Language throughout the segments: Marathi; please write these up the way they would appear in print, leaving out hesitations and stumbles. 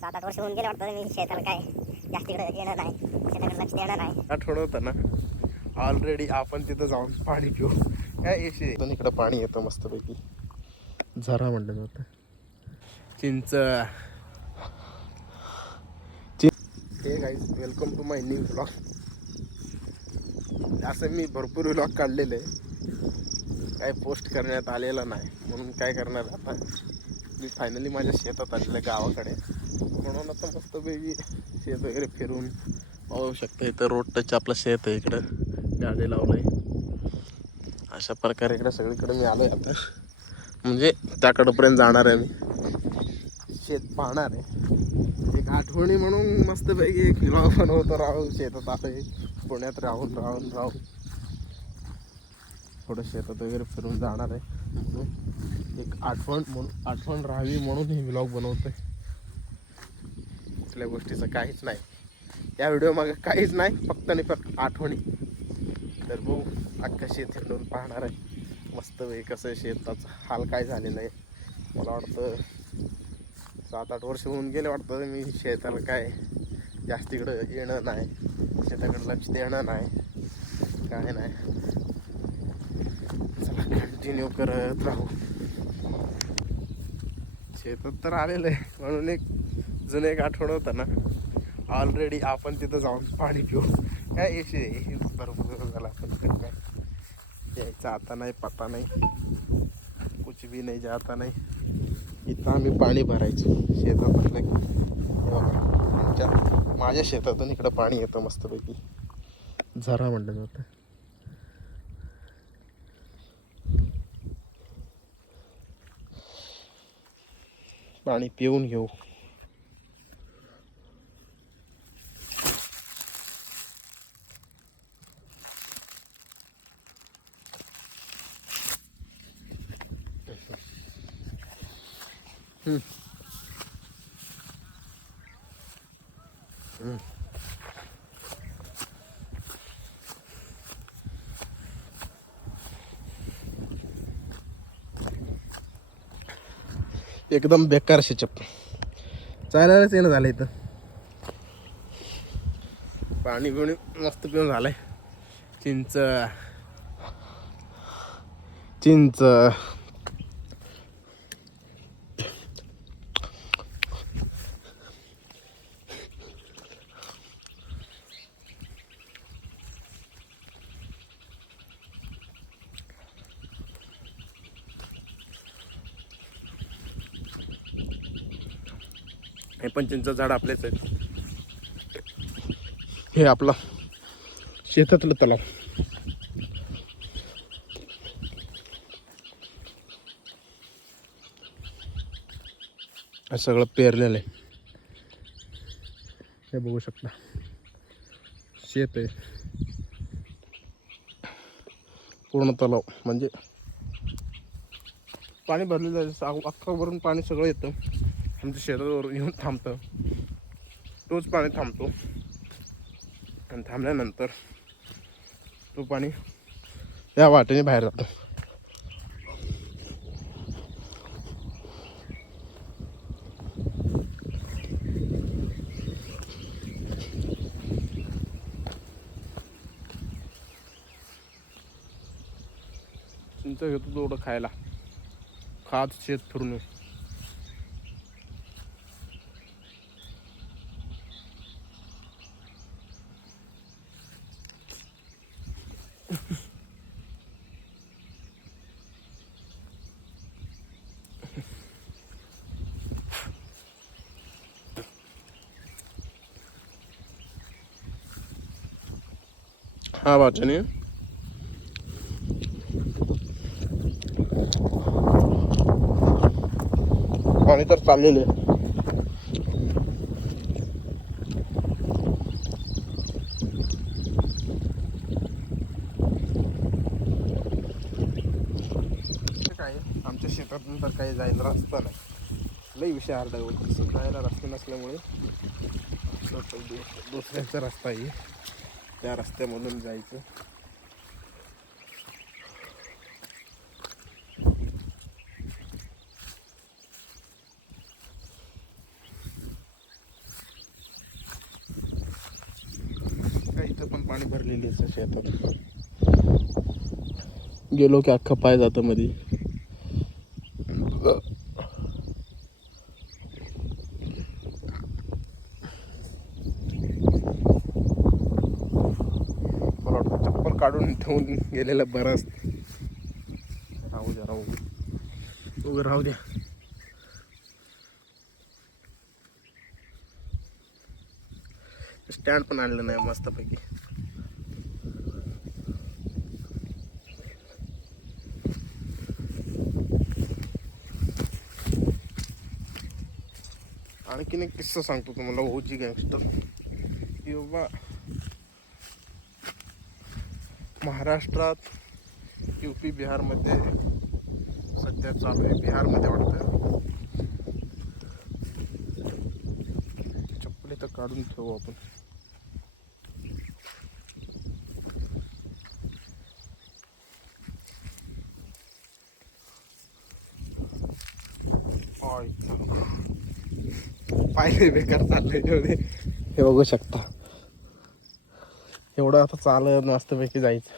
7-8 वर्ष होऊन गेले वाटतं मी शेताला काय जास्तीकडे येणं नाही, शेताकडे लक्ष देणं नाही. आठवण होतं ना ऑलरेडी आपण तिथं जाऊन पाणी पिऊ. काय येशी इकडं पाणी येतं मस्तपैकी, झरा म्हणलं जातं. चिंच. Hey guys, welcome to my new vlog. असं मी भरपूर व्लॉग काढलेले, काय पोस्ट करण्यात आलेला नाही, म्हणून काय करणार आता मी फायनली माझ्या शेतात आलेलं गावाकडे. म्हणून आता मस्तपैकी शेत वगैरे फिरून पाहू शकता. इथं रोड टच आपलं शेत आहे, इकडं गाडी लावलंय. अशा प्रकारे इकडे सगळीकडे मी आलोय आता, म्हणजे त्याकडपर्यंत जाणार आहे मी, शेत पाहणार आहे. एक आठवणी म्हणून मस्तपैकी एक व्लॉग बनवतो. राहून शेतात आलोय, पुण्यात राहून थोडं शेतात वगैरे फिरून जाणार आहे. एक आठवण राहावी म्हणून हे व्लॉग बनवतोय. कुठल्या गोष्टीचं काहीच नाही या व्हिडिओ मागे, काहीच नाही, फक्त आणि फक्त आठवणी. तर भाऊ अख्खा शेत फिरून पाहणार आहे मस्त वेळ, कसं शेताचं हाल काय झालेलं आहे. मला वाटतं 7-8 वर्ष होऊन गेले वाटतं मी शेताला काय जास्त इकडं येणं नाही, शेताकडे लक्ष देणं नाही, काय नाही. चला कंटिन्यू करत राहू. शेतात तर आलेलं आहे म्हणून एक जुनं एक आठवण होतं ना, ऑलरेडी आपण तिथं जाऊन पाणी पिऊ. काय येशी बरोबर झाला. आपण काय यायचं आता नाही, पता नाही, कुछ भी नाही जाता नाही. इथं आम्ही पाणी भरायचो शेतात म्हटलं की बघा, माझ्या शेतातून इकडं पाणी येतं मस्तपैकी, झरा म्हणलं जातं. पाणी पिऊन घेऊ. एकदम बेकार शेचप, चालायलाच येणं झालं. इथं पाणी पिऊन मस्त पिऊन झालंय. चिंच हे पण चिंच झाड आपलेच आहेत. हे आपलं शेतातलं तलाव. हे सगळं पेरलेलं आहे, हे बघू शकता. शेत आहे पूर्ण तलाव, म्हणजे पाणी भरलेलं आहे. अख्खा भरून पाणी सगळं येतं आमच्या शेतावरून येऊन थांबतं. तोच पाणी थांबतो आणि थांबल्यानंतर तो पाणी या वाटेने बाहेर जातो. चिंच घेतो थोडं खायला, खात शेत फिरून. हा वाचने पाणी तर चाललेलं आहे. काय आमच्या शेतातून तर काही जायला रस्ता नाही, लई विषय अर्धा होतो. जायला रस्ते नसल्यामुळे दुसऱ्याचा रस्ता आहे, त्या रस्त्यामधून जायचं. इथं पण पाणी भरलेली आहे शेतात. गेलो की अख्खा पाय जातं मध्ये. मला वाटतं चप्पल काढून ठेवून गेलेलं बरं असतं. राहू द्या उभं राहू द्या. स्टँड पण आणलं नाही मस्तपैकी. आणखीन एक किस्सा सांगतो तुम्हाला ओजी गँगस्टर. की बाबा महाराष्ट्रात UP बिहारमध्ये सध्या चालू आहे. बिहारमध्ये वाटतं. चप्पल इथं काढून ठेवू आपण. पाहिले बेकार चाललंय. हे बघू शकता. एवढं आता चालत मस्तपैकी जायचं.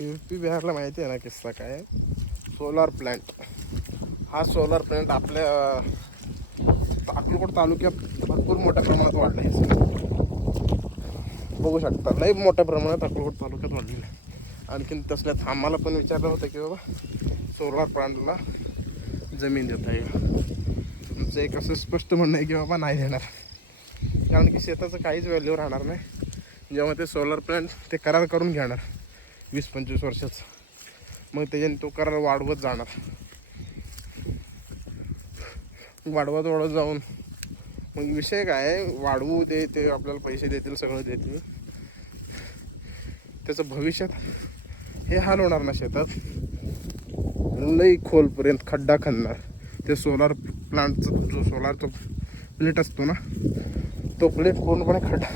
UP बिहारला माहिती आहे ना किस्सा काय. Solar plant. हा सोलार प्लॅन्ट आपल्या अक्कलकोट तालुक्यात भरपूर मोठ्या प्रमाणात वाढला आहे. बघू शकता लई मोठ्या प्रमाणात अक्कलकोट तालुक्यात वाढलेलं आहे. आणखीन तसल्यात आम्हाला पण विचारलं होतं की बाबा सोलार प्लॅन्टला जमीन देता येईल. आमचं एक असं स्पष्ट म्हणणं आहे की बाबा नाही देणार. कारण की शेताचं काहीच व्हॅल्यू राहणार नाही. जेव्हा ते सोलार प्लॅन्ट ते करार करून घेणार 20-25 वर्षाचं, मग त्याच्याने तो करार वाढवत जाणार. वाढवत जाऊन मग विषय काय वाढवू दे, ते आपल्याला पैसे देतील, सगळं देतील. त्याचं भविष्यात हे हाल होणार ना. शेतात लई खोलपर्यंत खड्डा खणणार. ते सोलार प्लांटचं जो सोलारचा प्लेट असतो ना, तो प्लेट पूर्णपणे खड्डा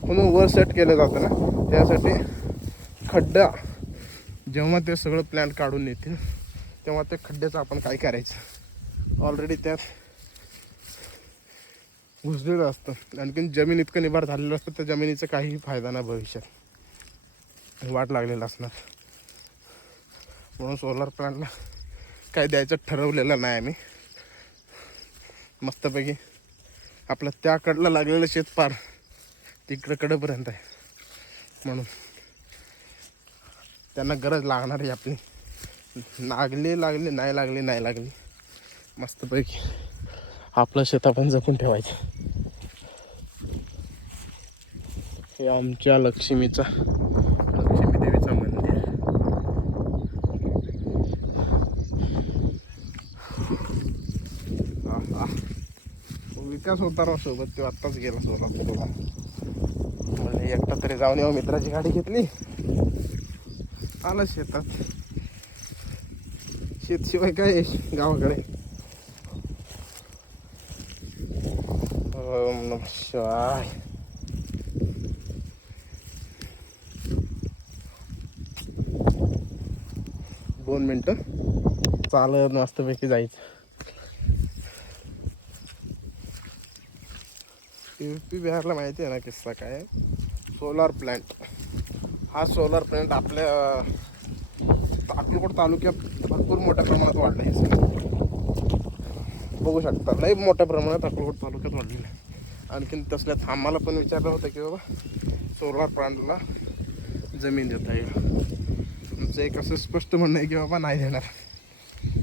म्हणून वर सेट केलं जातं ना. त्यासाठी खड्डा जेव्हा ते सगळं प्लॅन्ट काढून येतील तेव्हा ते खड्ड्याचं आपण काय करायचं. ऑलरेडी त्यात घुसलेलं असतं. आणखीन जमीन इतकं निभार झालेलं असतं त्या जमिनीचा काहीही फायदा नाही भविष्यात. वाट लागलेला असणार. म्हणून सोलार प्लॅन्टला काय द्यायचं ठरवलेलं नाही आम्ही. मस्तपैकी आपलं त्याकडलं लागलेलं शेत पार तिकडं कडेपर्यंत आहे. म्हणून त्यांना गरज लागणार आहे आपली. लागली नाही लागली मस्तपैकी आपलं शेत आपण जपून ठेवायचं. हे आमच्या लक्ष्मी देवीचं मंदिर. विकास होता राव सोबत. तो आत्ताच गेला सोलापूरला. म्हणजे एकटा तरी जाऊन येऊ. मित्राची गाडी घेतली, आला शेतात. शेतशिवाय काय गावाकडे. ओम नमः शिवाय. दोन मिनटं चालत मस्तपैकी जायचं. UP बिहारला माहिती आहे ना किस्सा काय. Solar plant. हा सोलार प्लॅन्ट आपल्या अक्कलकोट तालुक्यात भरपूर मोठ्या प्रमाणात वाढला आहे. बघू शकता लई मोठ्या प्रमाणात अक्कलकोट तालुक्यात वाढलेलं आहे. आणखीन तसल्यात आम्हाला पण विचारलं होतं की बाबा सोलार प्लॅन्टला जमीन देता येईल. आमचं एक असं स्पष्ट म्हणणं आहे की बाबा नाही देणार.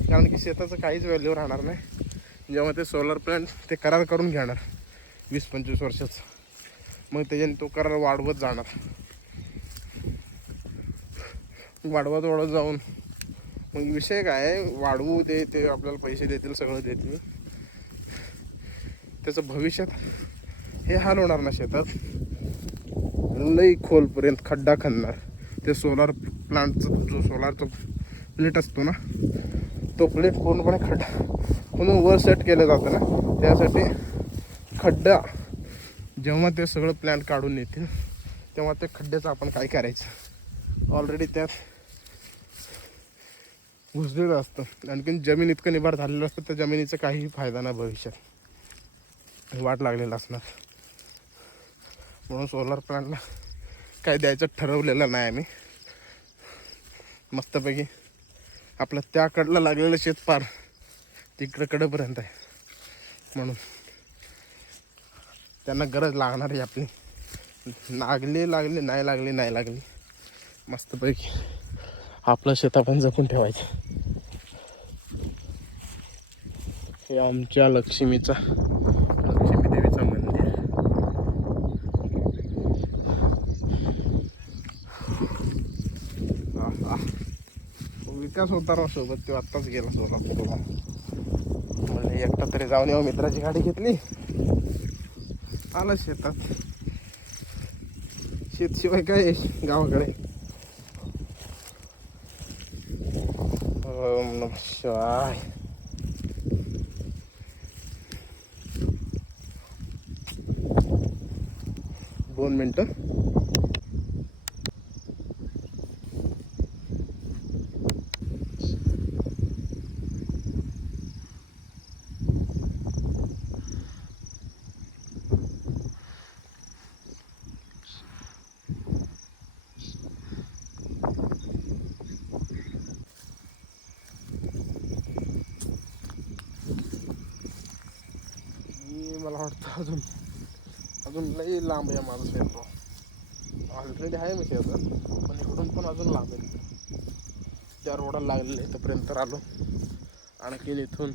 कारण की शेताचं काहीच व्हॅल्यू राहणार नाही. जेव्हा ते सोलार प्लॅन्ट ते करार करून घेणार 20-25 वर्षाचं, मग त्याच्याने तो करार वाढवत जाणार. वाढवत जाऊन मग विषय काय वाढवू दे, ते आपल्याला पैसे देतील, सगळं देतील. त्याचं भविष्यात हे हाल होणार ना. शेतात लई खोलपर्यंत खड्डा खणणार. ते सोलार प्लांटचं जो सोलारचा प्लेट असतो ना, तो प्लेट पूर्णपणे खड्डा म्हणून वर सेट केलं जातं ना. त्यासाठी खड्डा जेव्हा ते सगळं प्लॅन्ट काढून येतील तेव्हा ते खड्ड्याचं आपण काय करायचं. ऑलरेडी त्यात घुसलेलं असतं. आणखीन जमीन इतकं निभार झालेलं असतं त्या जमिनीचा काहीही फायदा नाही भविष्यात. वाट लागलेला असणार. म्हणून सोलार प्लॅनला काय द्यायचं ठरवलेलं नाही आम्ही. मस्तपैकी आपलं त्याकडलं लागलेलं शेत पार तिकडं कडेपर्यंत आहे, म्हणून त्यांना गरज लागणार आहे आपली. लागली नाही लागली मस्तपैकी आपलं शेत आपण जपून ठेवायचं. हे आमच्या लक्ष्मी देवीचं मंदिर. विकास होता राव सोबत, तो आत्ताच गेला सोलापूरला. म्हणजे एकटा तरी जाऊन येऊ, मित्राची गाडी घेतली, आला शेतात. शेतशिवाय काय गावाकडे. ओम नमः शिवाय. दोन मिनटं. मला वाटतं अजून लई लांब आहे माझं शेत. ऑलरेडी आहे मी शेतात, पण इकडून पण अजून लांब आहे. त्या रोडाला लागलेलं इथंपर्यंत आलो. आणखीन इथून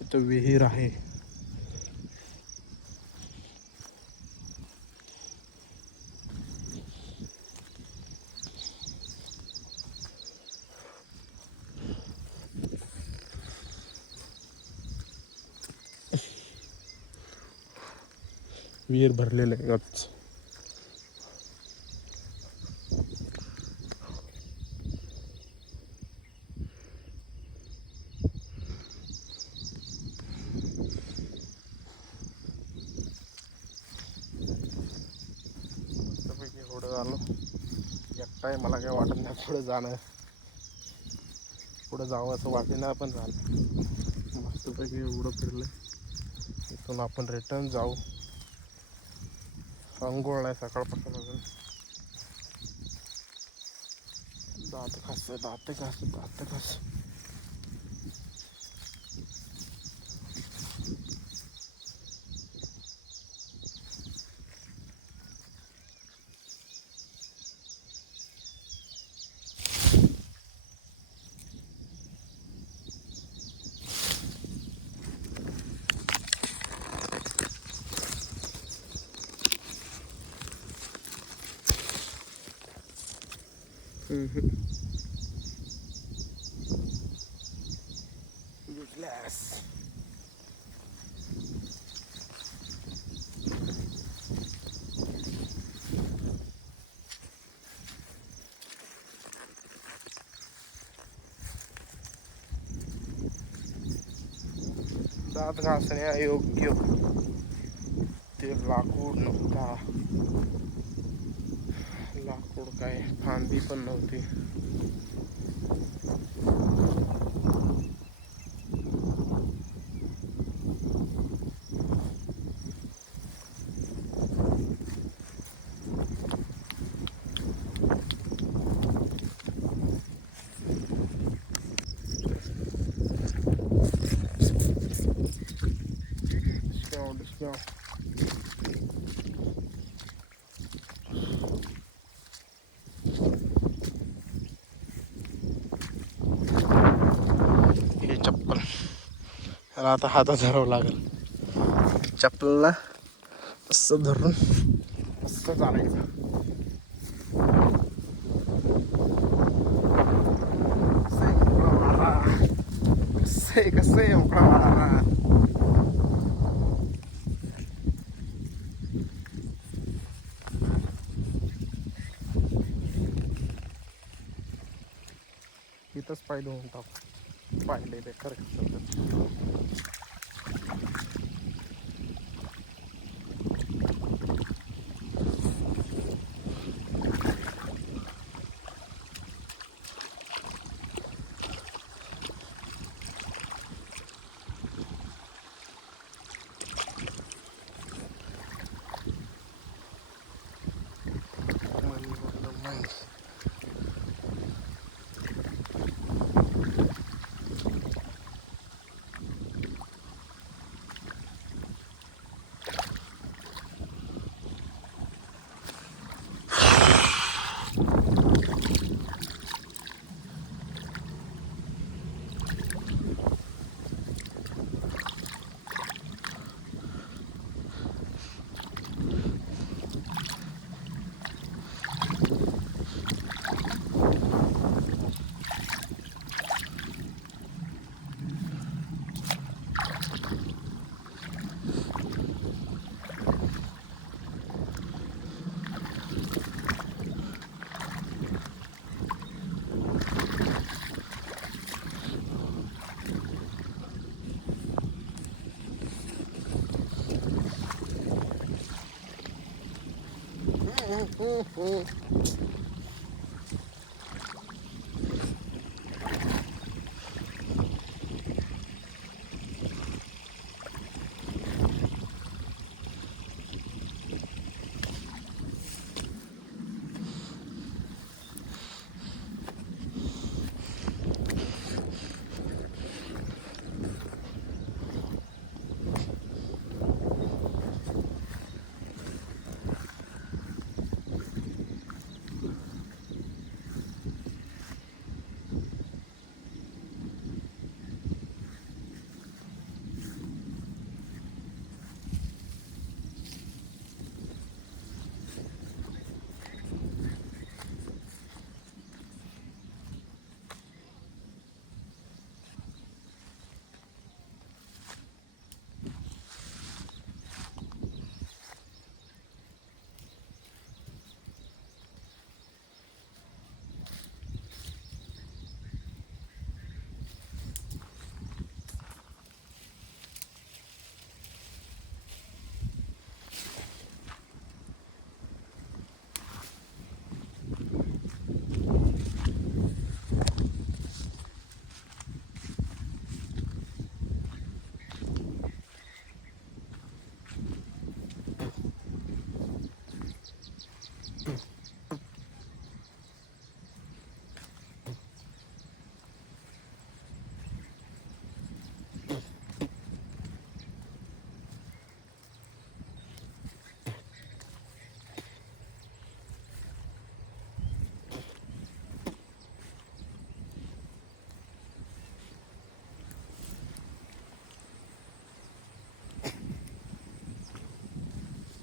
इथं विहीर आहे. विहीर भरलेलं आहे गच्च. मस्तपैकी एवढं आलो. एकटा आहे, मला काय वाटत नाही पुढं जावं असं वाटेना पण झालं. मस्तपैकी एवढं फिरलं. इथून आपण रिटर्न जाऊ. अंघोळ नाही सकाळपासून अजून. दात घास. Useless. दात घासणे अयोग्य. ते लाकूड नव्हता. लाकूड काय फांदी पण नव्हती. हे चप्पल ह्याला आता हातात धरावं लागेल. चप्पलला असं धरून असं चालायचं. कसं आहे मोकळा वारा. इथंच पाय धुवून टाकू. पाहिले बेकार.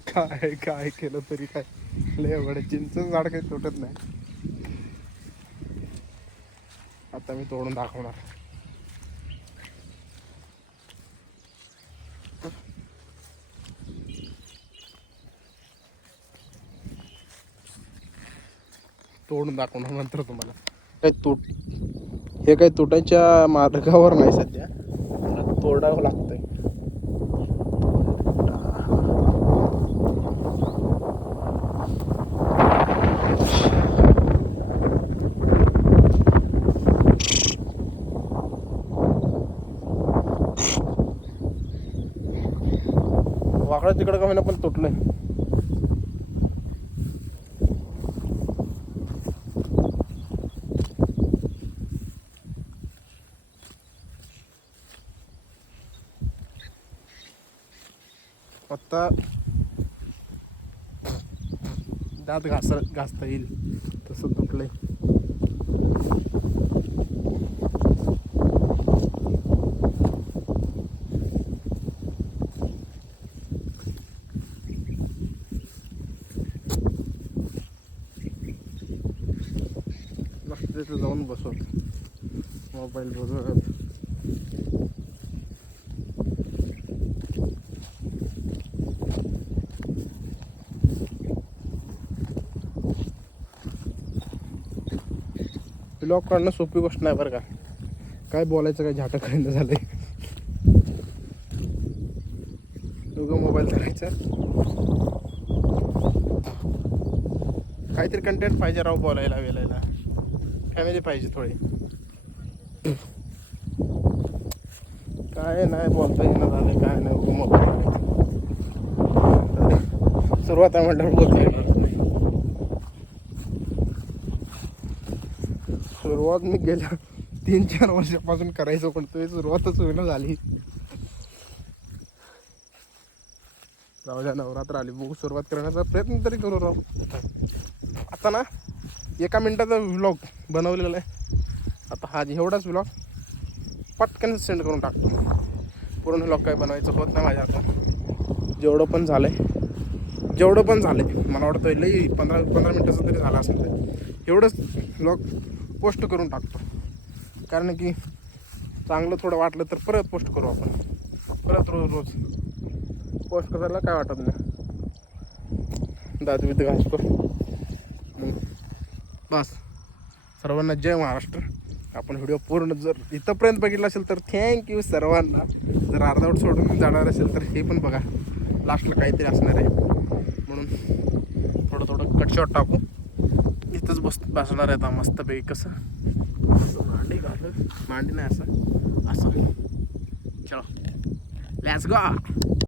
काय काय केलं तरी काय लय एवढं चिंच झाड काही तुटत नाही. आता मी तोडून दाखवणार. तोडून दाखवणार नंतर तुम्हाला. हे काही तुटायच्या मार्गावर नाही सध्या, तोडावं लागतंय. वाकडं तिकडं का होईना पण तुटलंय. आता दात घासता येईल तसं तुटलंय. तिथे जाऊन बसवत मोबाईल बघत. ब्लॉग काढणं सोपी गोष्ट नाही बरं का. काय बोलायचं काय झाटं कळणं झालंय. दोघं मोबाईल धरायचा, काहीतरी कंटेंट पाहिजे राव बोलायला वेलायला. फॅमिली पाहिजे थोडी. काय नाही बोलता येणं झालं, काय नाही मोबाईल. सुरुवात आहे म्हटल्यावर बोलता येणार. सुरुवात मी गेल्या 3-4 वर्षापासून करायचो, पण तो सुरुवातच होईना झाली. जाऊ द्या, नवरात्र आली, बघू सुरुवात करण्याचा प्रयत्न तरी करू राव. आता ना 1 मिनिटाचा व्लॉग बनवलेला आहे. आता हा एवढाच व्लॉग पटकन सेंड करून टाकतो. पूर्ण व्लॉग काय बनवायचं होत नाही माझ्या आता. जेवढं पण झालंय मला वाटतं लई 15 मिनिटाचं तरी झालं असेल तर एवढंच व्लॉग पोस्ट करून टाकतो. कारण की चांगलं थोडं वाटलं तर परत पोस्ट करू आपण. परत रोज पोस्ट करायला काय वाटत नाही. दात बित घासतो. बस. सर्वांना जय महाराष्ट्र. आपण व्हिडिओ पूर्ण जर इथंपर्यंत बघितला असेल तर थँक्यू सर्वांना. जर अर्धवट सोडून जाणार असेल तर हे पण बघा, लास्टला काहीतरी असणार आहे म्हणून थोडं थोडं कट शॉट टाकू. इथंच बसणार आहे आता मस्तपैकी. कसं मांडी घालत, मांडी नाही असं असं. चलो लेट्स गो.